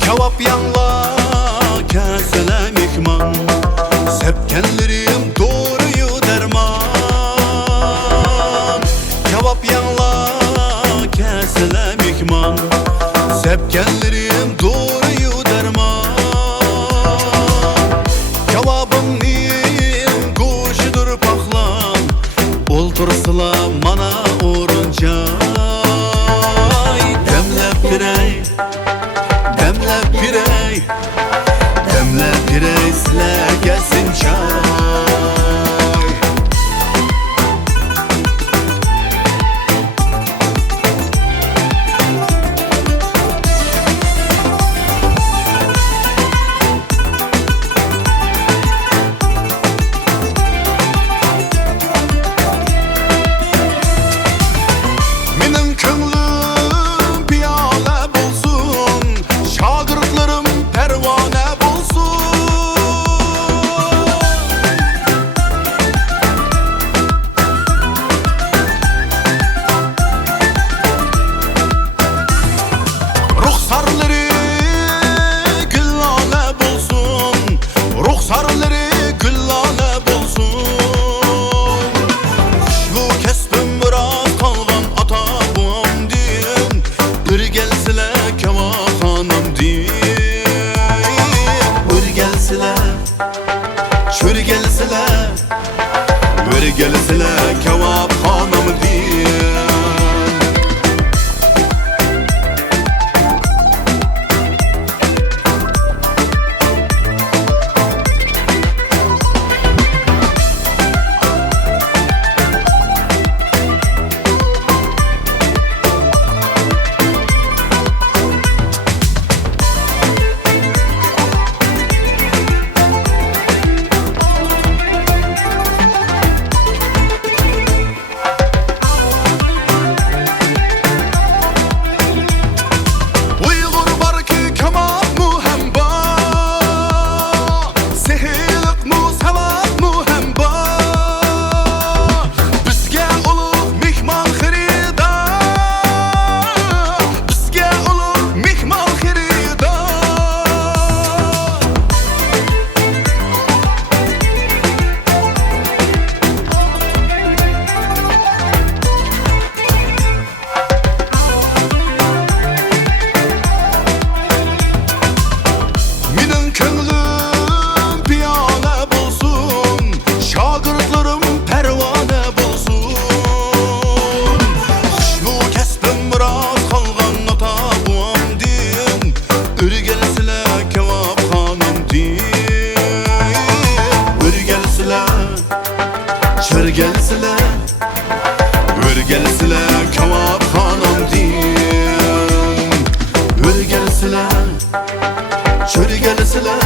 Kebap yanla kesele mihman, sepkenlerim doğruyu derman. Kebap yanla kesele mihman, sepkenlerim doğruyu derman. Kebabım niyim kuşudur paklan, oltursula mana oruncay. Demlep birey, demlep birey, demlep birey sile gelsin çay. Benim köngülüm piyale bulsun, şagirdlerim pervane bulsun. Ruhsarları güllale bulsun, ruhsarları güllale bulsun. Kuşlu kesbim biraz kalgan ata buam din, ır gelsile kebap hanım din. Ir gelsile, çür gelsile, ır gelsile kebap hanım din. Köngülüm piyale bulsun, şagirdlerim pervane bulsun. Kuşlu kesbim biraz kalgan ata buam din, ır gelsile kebap hanım din. Ir gelsile, çır gelsile, ır gelsile kebap hanım din. Ir gelsile, çür gelsile,